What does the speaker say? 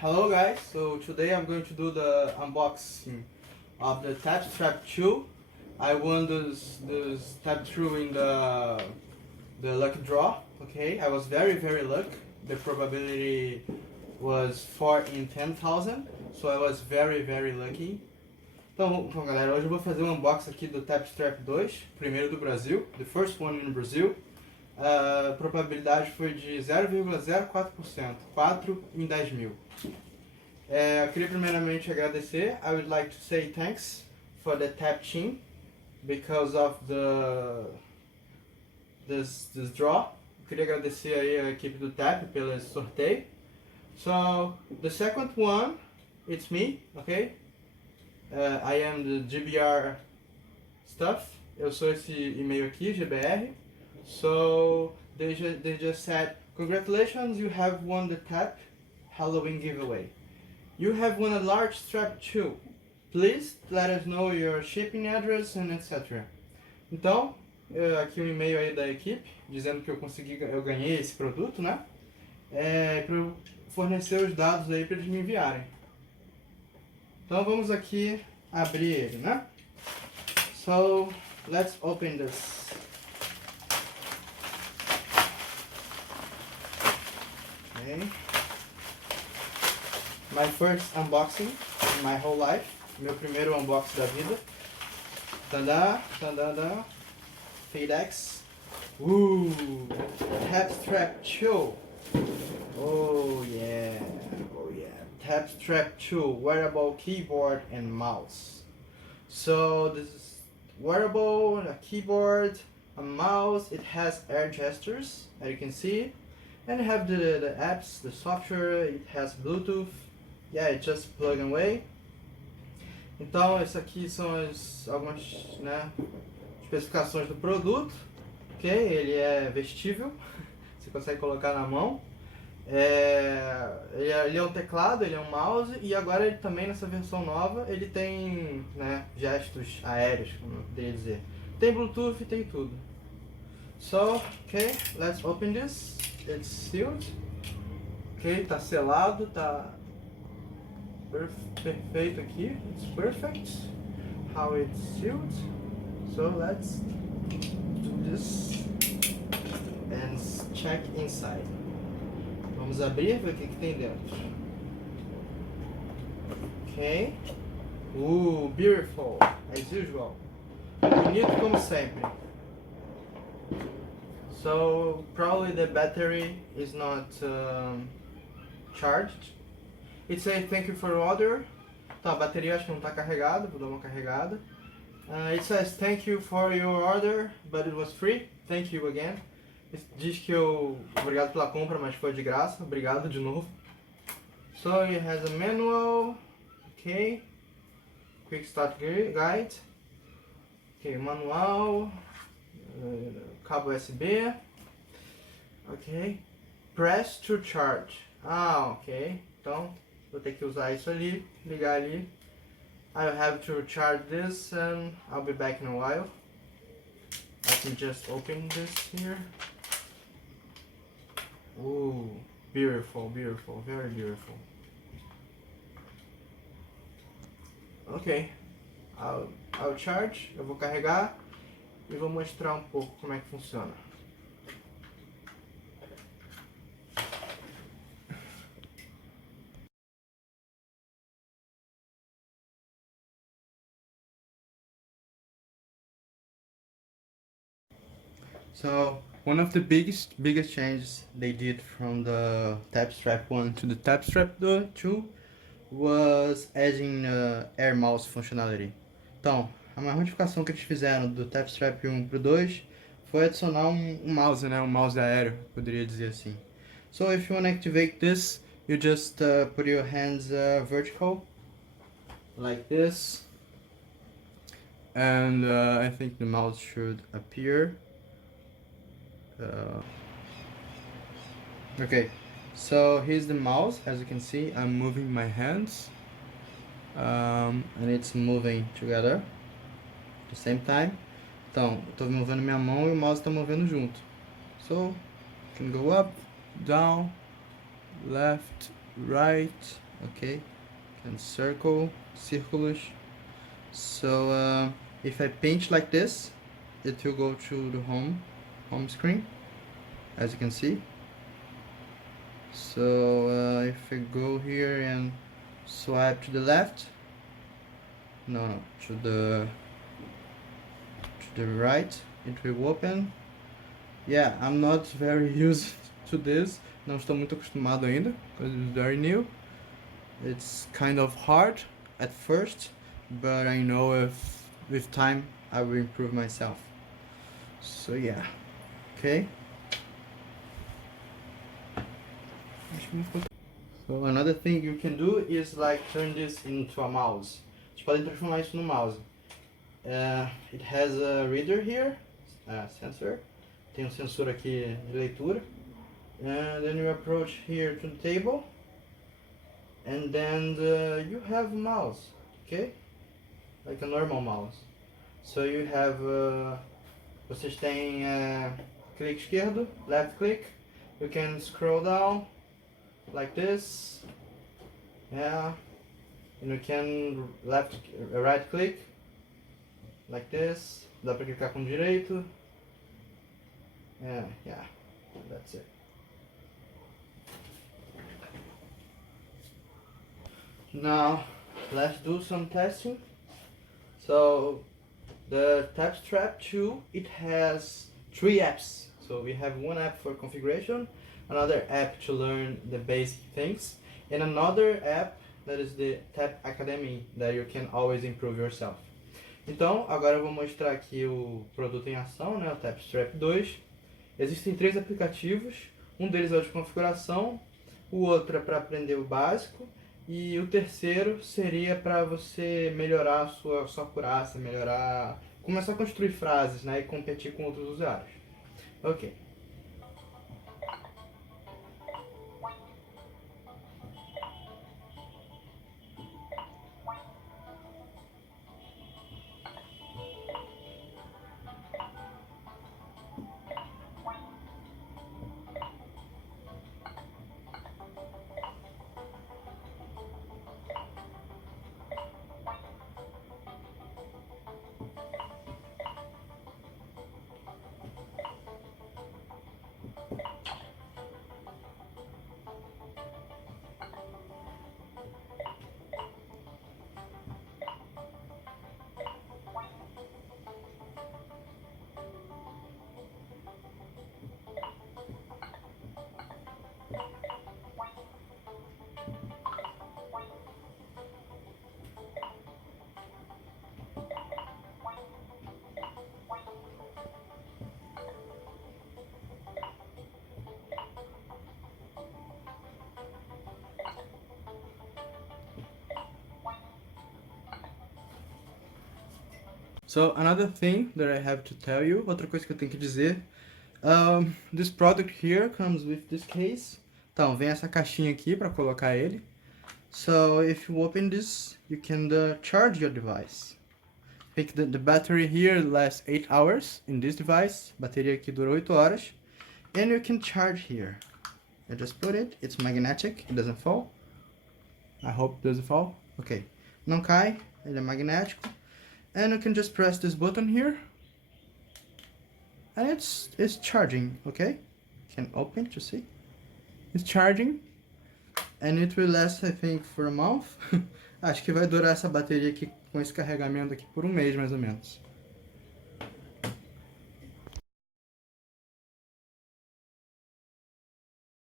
Hello guys, so today I'm going to do the unboxing of the Tab Strap 2. I won this Tab 2 in the lucky draw, okay? I was very lucky. The probability was 4 in 10,000, so I was very lucky. Então galera, hoje eu vou fazer um unboxing aqui do Tab Strap 2, primeiro do Brasil, the first one in Brazil. A probabilidade foi de 0,04%, 4 em 10 mil. Eu queria primeiramente agradecer. I would like to say thanks for the Tab team because of this draw. Eu queria agradecer aí a equipe do Tab pelo sorteio. So the second one, it's me, okay? I am the GBR stuff. Eu sou esse e-mail aqui, GBR. So they just said, congratulations, you have won the Tab Halloween giveaway. You have won a large strap too. Please let us know your shipping address and etc. Então, aqui um e-mail aí da equipe dizendo que eu ganhei esse produto, né? Para eu fornecer os dados aí para eles me enviarem. Então vamos aqui abrir ele, né? So let's open this. Okay. My first unboxing in my whole life. Meu primeiro unboxing da vida. Tadá, tadá, FedEx. Tab Strap 2. Oh yeah. Tab Strap 2, wearable keyboard and mouse. So this is wearable, a keyboard, a mouse. It has air gestures, as you can see. And you have the apps, the software, it has Bluetooth. Yeah, it just plug and away. Então, essas aqui são algumas, né, especificações do produto. Ok, ele é vestível, você consegue colocar na mão. Ele é um teclado, ele é um mouse, e agora ele também, nessa versão nova, ele tem, né, gestos aéreos, como eu poderia dizer. Tem Bluetooth, tem tudo. So, okay, let's open this. It's sealed. Ok, tá selado, tá perfeito aqui. It's perfect. How it's sealed. So let's do this and check inside. Vamos abrir e ver o que tem dentro. Ok. Beautiful, as usual. Bonito como sempre. So probably the battery is not charged. It says thank you for your order. Tá, a bateria acho que não está carregada, vou dar uma carregada. It says thank you for your order, but it was free. Thank you again. Diz que obrigado pela compra, mas foi de graça. Obrigado de novo. So it has a manual. Okay. Quick start guide. Okay, manual. Cabo USB. Ok. Press to charge. Ok. Então, vou ter que usar isso ali, ligar ali. I'll have to charge this and I'll be back in a while. I can just open this here. Beautiful, very beautiful. Ok. I'll charge, eu vou carregar. E vou mostrar um pouco como é que funciona. So one of the biggest changes they did from the Tab Strap 1 to the Tab Strap 2 was adding Air Mouse functionality. Então, a maior modificação que eles fizeram do Tab Strap 1 para o 2 foi adicionar um mouse, né? Um mouse aéreo, poderia dizer assim. So if you want to activate this, you just put your hands vertical, like this. And I think the mouse should appear. Okay, so here's the mouse. As you can see, I'm moving my hands. And it's moving together at the same time. Então, eu estou movendo minha mão e o mouse está movendo junto. So, you can go up, down, left, right, okay, can circle, círculos. So if I pinch like this, it will go to the home screen, as you can see. So if I go here and swipe to the left, no, to the right, it will open. Yeah, I'm not very used to this. Não estou muito acostumado ainda, because it's very new. It's kind of hard at first, but I know if with time I will improve myself. So yeah, okay. So another thing you can do is like turn this into a mouse. Vocês podem transformar isso no mouse. It has a reader here, sensor. Tem um sensor aqui de leitura. And then you approach here to the table. And then you have a mouse, okay? Like a normal mouse. So you have, vocês têm clique esquerdo, left click. You can scroll down like this. Yeah. And you can right click like this. Dá pra clicar com direito. Yeah, that's it. Now let's do some testing. So the TapStrap 2, it has 3 apps. So we have one app for configuration, another app to learn the basic things, and another app that is the Tap Academy, that you can always improve yourself. Então, agora eu vou mostrar aqui o produto em ação, né, o TapStrap 2. Existem 3 aplicativos, um deles é o de configuração, o outro é para aprender o básico, e o terceiro seria para você melhorar a sua acurácia, começar a construir frases, né, e competir com outros usuários. Ok. So another thing that I have to tell you, outra coisa que eu tenho que dizer, this product here comes with this case. Então, vem essa caixinha aqui para colocar ele. So if you open this, you can charge your device. I think the battery here lasts 8 hours in this device. Bateria aqui dura 8 horas. And you can charge here. I just put it, it's magnetic, it doesn't fall. I hope it doesn't fall. Ok. Não cai, ele é magnético. And you can just press this button here. And it's charging, okay? Can open to see. It's charging. And it will last, I think, for a month. Acho que vai durar essa bateria aqui com esse carregamento aqui por um mês, mais ou menos.